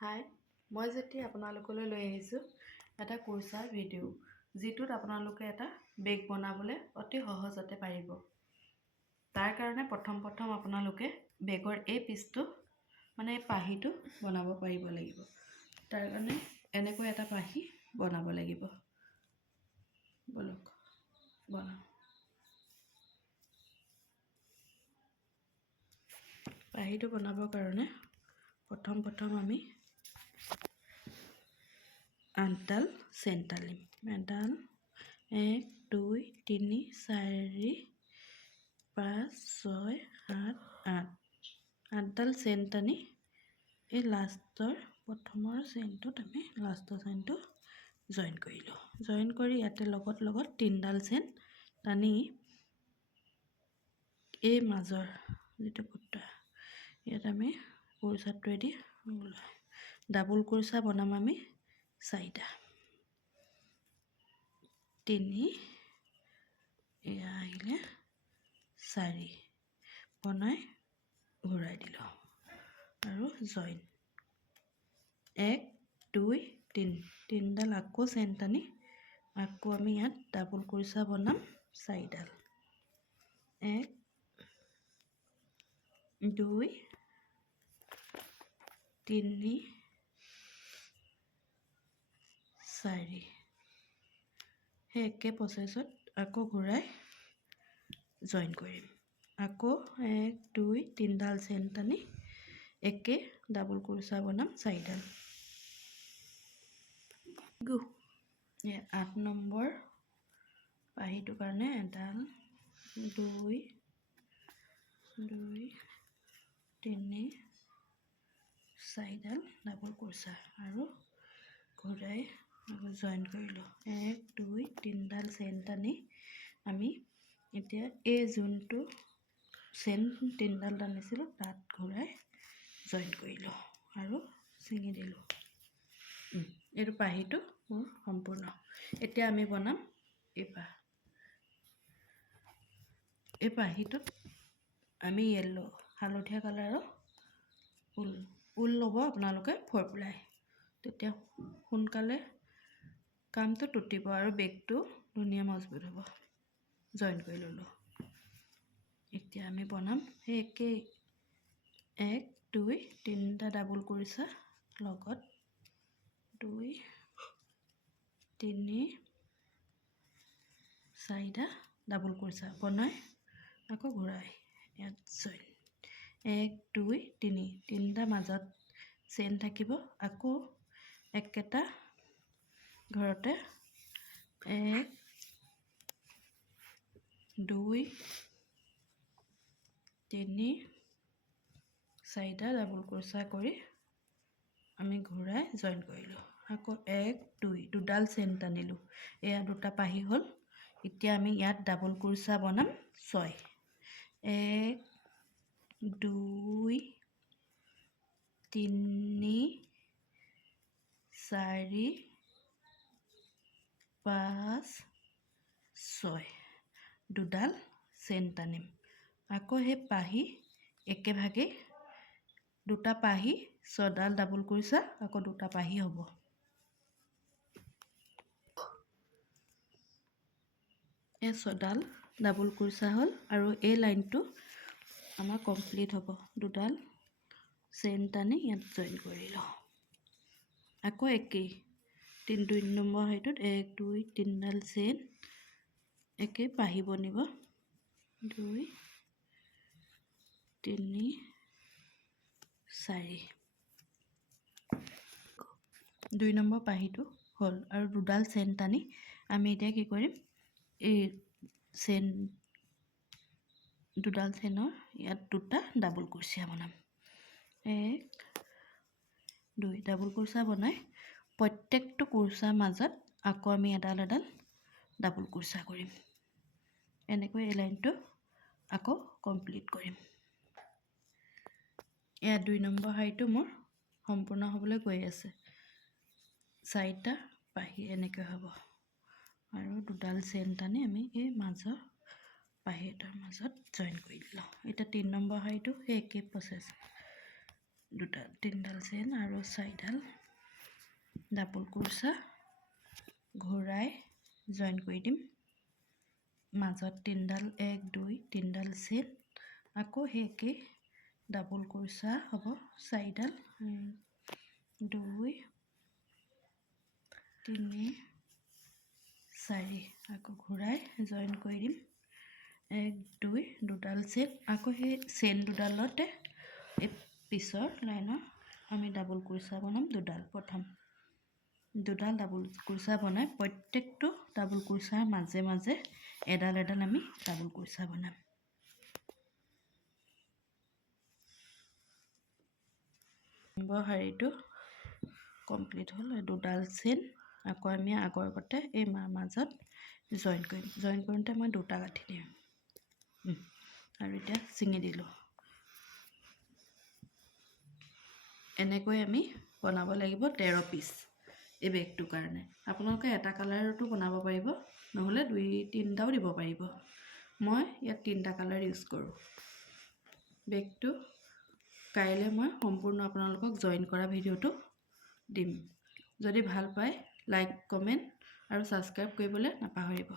হাই, মই যেতিয়া আপোনালোকলৈ লৈ আহিছোঁ এটা কুৰ্চাৰ ভিডিঅ' যিটোত আপোনালোকে এটা বেগ বনাবলৈ অতি সহজতে পাৰিব। তাৰ কাৰণে প্ৰথম আপোনালোকে বেগৰ এই পিচটো মানে পাহিটো বনাব পাৰিব লাগিব। তাৰ কাৰণে এনেকৈ এটা পাহি বনাব লাগিব। বলক বনাওঁ। পাহিটো বনাবৰ কাৰণে প্ৰথম আমি 8ডাল চেইন টানিম। এডাল 1 2 3 4 5 6 7 8 8ডাল চেইন টানি এই লাষ্টৰ প্ৰথমৰ চেইনটোত আমি লাষ্টৰ চেইনটো জইন কৰিলোঁ। জইন কৰি ইয়াতে লগত 3ডাল চেইন টানি এই মাজৰ যিটো ফুটা ইয়াত আমি কুৰ্চাটোৱেদি ডাবল কুৰ্চা বনাম আমি 4টা 3 এয়া আহিলে 4 বনাই ঘূৰাই দিলোঁ আৰু জইন 1 2 3 3ডাল আকৌ চেইন টানি আকৌ আমি ইয়াত ডাবল কুৰ্চা বনাম 4ডাল 1 2 3 4 সেই একে প্ৰচেছত আকৌ ঘূৰাই জইন কৰিম। আকৌ 1 2 3ডাল চেইন টানি একে ডাবল কুৰ্চা বনাম 4ডাল। 8 নম্বৰ পাহিটোৰ কাৰণে এডাল 2 3 4ডাল ডাবল কুৰ্চা আৰু ঘূৰাই জইন কৰিলোঁ। 1 2 3ডাল চেইন টানি আমি এতিয়া এই যোনটো চেইন 3ডাল টানিছিলোঁ তাত ঘূৰাই জইন কৰিলোঁ আৰু ছিঙি দিলোঁ। এইটো পাহিটো মোৰ সম্পূৰ্ণ। এতিয়া আমি বনাম এই পাহিটোত আমি হালধীয়া কালাৰৰ ঊল ল'ব আপোনালোকে 4 প্লাই, তেতিয়া সোনকালে কামটো টুটিব আৰু বেগটো ধুনীয়া মজবুত হ'ব। জইন কৰি ল'লোঁ। এতিয়া আমি বনাম সেই একেই 1 2 3টা ডাবল কুৰ্চা লগত 2 3 4টা ডাবল কুৰ্চা বনাই আকৌ ঘূৰাই ইয়াত জইন 1 2 3 3টা মাজত চেইন থাকিব। আকৌ একেটা ঘৰতে 1 2 3 4টা ডাবল কুৰ্চা কৰি আমি ঘূৰাই জইন কৰিলোঁ। আকৌ 1 2 দুডাল চেইন টানিলোঁ। এয়া দুটা পাহি হ'ল। এতিয়া আমি ইয়াত ডাবল কুৰ্চা বনাম 6 1 2 3 4 5 6 দুডাল চেইন টানিম। আকৌ সেই পাহি একেভাগে দুটা পাহি 6ডাল ডাবল কুৰ্চা আকৌ দুটা পাহি হ'ব। এই 6ডাল ডাবল কুৰ্চা হ'ল আৰু এই লাইনটো আমাৰ কমপ্লিট হ'ব। দুডাল চেইন টানি ইয়াত জইন কৰিলোঁ। আকৌ একেই 3 নম্বৰ সেইটোত 1 2 3ডাল চেইন একে পাহি বনিব 2 3 4 2 নম্বৰ পাহিটো হ'ল আৰু দুডাল চেইন টানি আমি এতিয়া কি কৰিম এই চেইন দুডাল চেইনৰ ইয়াত দুটা ডাবল কুৰ্চা বনাম 1 2 ডাবল কুৰ্চা বনাই প্ৰত্যেকটো কুৰ্চাৰ মাজত আকৌ আমি এডাল ডাবল কুৰ্চা কৰিম। এনেকৈ এই লাইনটো আকৌ কমপ্লিট কৰিম। এয়া 2 নম্বৰ শাৰীটো মোৰ সম্পূৰ্ণ হ'বলৈ গৈ আছে। 4টা পাহি এনেকৈ হ'ব আৰু দুডাল চেইন টানি আমি এই মাজৰ পাহি এটাৰ মাজত জইন কৰি দিলোঁ। এতিয়া 3 নম্বৰ শাৰীটো সেই একেই প্ৰচেছ তিনিডাল চেইন আৰু 4ডাল ডাবল কুৰ্চা ঘূৰাই জইন কৰি দিম। মাজত 3ডাল 1 2 3ডাল চেইন, আকৌ সেই একেই ডাবল কুৰ্চা হ'ব 4ডাল 1 2 3 4, আকৌ ঘূৰাই জইন কৰি দিম 1 2 2ডাল চেইন, আকৌ সেই চেইন দুডালতে এই পিছৰ লাইনৰ আমি ডাবল কুৰ্চা বনাম 2ডাল। প্ৰথম 2ডাল ডাবল কুৰ্চা বনাই প্ৰত্যেকটো ডাবল কুৰ্চাৰ মাজে মাজে এডাল এডাল আমি ডাবল কুৰ্চা বনাম। শাৰীটো কমপ্লিট হ'ল। 2ডাল চেইন, আকৌ আমি আগৰ গতে এই মাজত জইন কৰিম। জইন কৰোঁতে মই 2টা গাঁঠি দিম আৰু এতিয়া ছিঙি দিলোঁ। এনেকৈ আমি বনাব লাগিব 13 পিচ এই বেগটোৰ কাৰণে। আপোনালোকে এটা কালাৰতো বনাব পাৰিব, নহ'লে 2 3টাও দিব পাৰিব। মই ইয়াত 3টা কালাৰ ইউজ কৰোঁ। বেগটো কাইলৈ মই সম্পূৰ্ণ আপোনালোকক জইন কৰা ভিডিঅ'টো দিম। যদি ভাল পায় লাইক কমেণ্ট আৰু ছাবস্ক্ৰাইব কৰিবলৈ নাপাহৰিব।